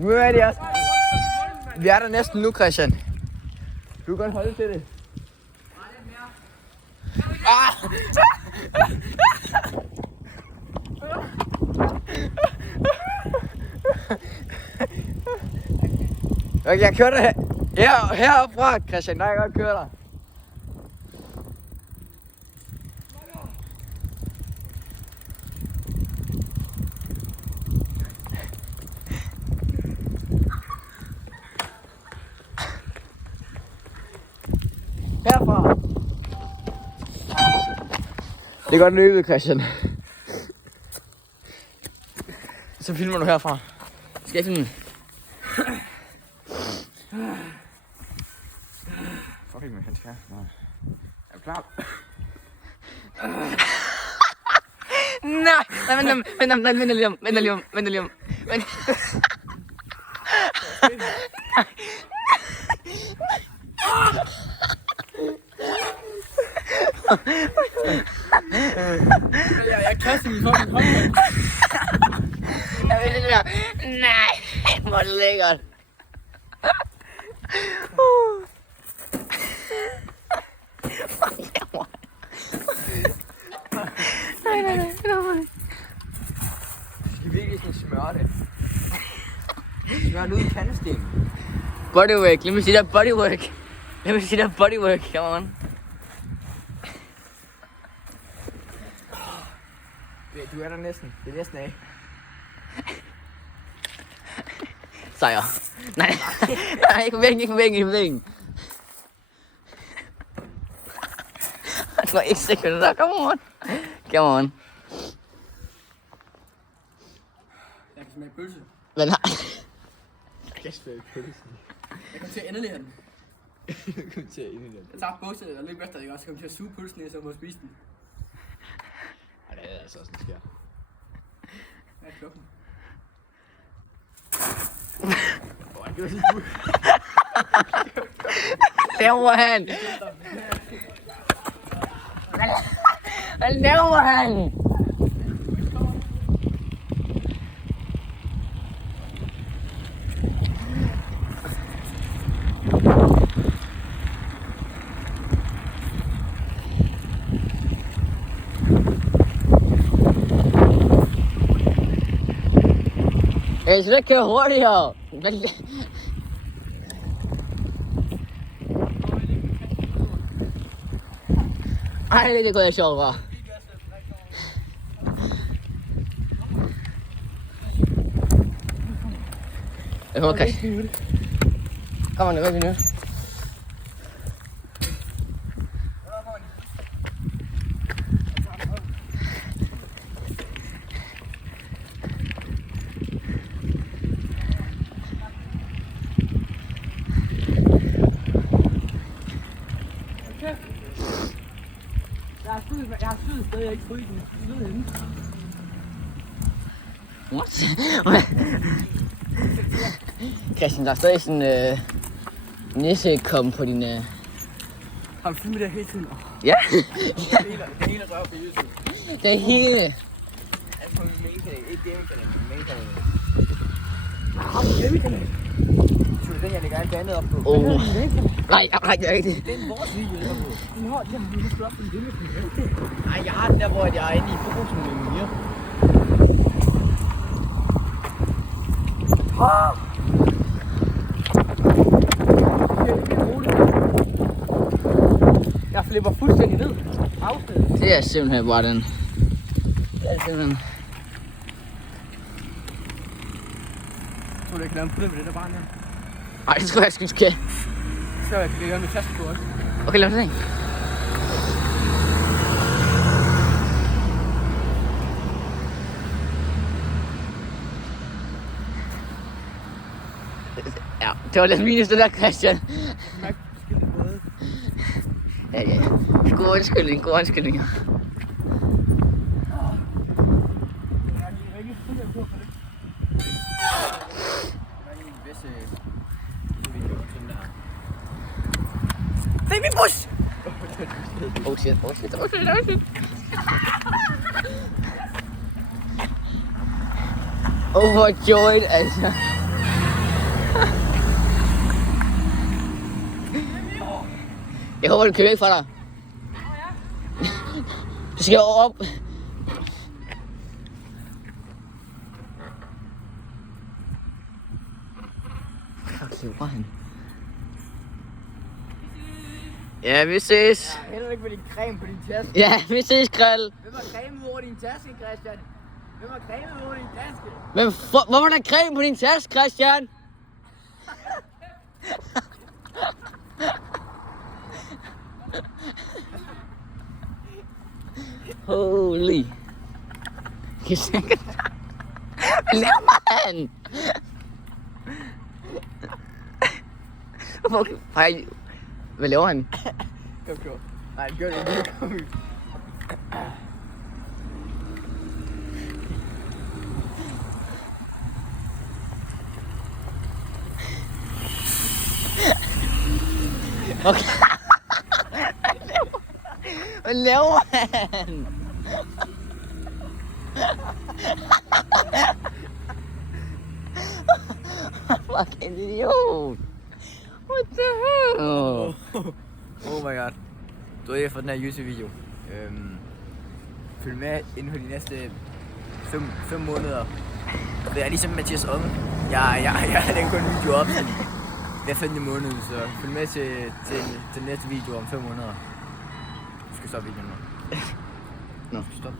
Nu er det også. Vi er der næsten nu, Christian. Du kan godt holde til det. Okay, jeg kører dig heroppe fra, Christian. Der kan jeg godt køre dig. Herfra. Det er godt løbet, Christian. Så filmer du herfra. Skal jeg filme? Fuck ikke med hans her. Er du klar? Nej, vent lige om. Jeg kaster min fucking hånd. Jeg vil det der. Nej, hvor er det lækkert. Nej. Skal vi virkelig sådan smøre det? Smøre det ud i kandesten. Bodywork, lad mig sige der bodywork. Come on. Du er der næsten. Det er næsten af. Sejr. Nej, ikke på væggen. Det var ikke sikkert der. Come on. Jeg kan smage pølse. Hvad nej? Jeg kan smage pølse. Jeg kommer til at endelig have den. Jeg tager bukset og løb efter, at jeg også kommer til at suge pølsen, så må jeg spise den. Ej, det er altså sådan, det sker. Hvad er klokken? Laver han? Hvad laver han? Jeg skal ikke køre hurtigere. Ej, det kunne jeg sjovt bare. Okay. Kom on, hvad er det nu? Jeg har syet et sted, jeg ikke fryser den. Du ved henne. What? Christian, der er stadig sådan nissekom på din... Har du filmet det hele tiden? Ja? Det hele røv på YouTube. Det er hele... Altså på min main-kanal, ikke gaming-kanal, min main-kanal. Har du gaming-kanal? Så den, jeg lægger alt det andet op på. Nej, det er ikke det. Det er vores video, der er på. Den har den, vi skal op på den gaming-kanal. Nej, jeg har den der, hvor jeg er inde i fokusen med Mia. Jeg flipper fuldstændig ned. Afsnit. Det er simpelthen bare den. Det er simpelthen... Tror du, jeg kan lave en pulle med det der barn her? Ej, det tror jeg sgu ikke. Så jeg kan gøre med taske på også. Okay, lad os se. Ja, det var lidt minus det der, Christian. Ja. God undskyldning. Det er min bus! Oh shit. Overjoyed, altså. Jeg håber, det kører væk fra dig. Du skal op. Fuck, det var han. Ja, vi ses. Ja, heller ikke med din creme på din taske. Ja, vi ses, Grill. Hvem har creme over din taske, Christian? Hvem har creme over din taske? Hvorfor er der creme på din taske, Christian? Holy. Hvad laver han? Hvad laver han? Kom. Nej, gør det ikke. Kom ud. Okay. Hvad laver han? Fucking idiot. What the hell? Oh my god. Du er efter den her YouTube-video. Følg med inden for de næste 5 måneder. Det er ligesom Mathias Unge. Jeg lægger kun en video op sådan hver 5. måned, så følg med til næste video om 5 måneder. Du skal stoppe videoen nu. Nå. Stop.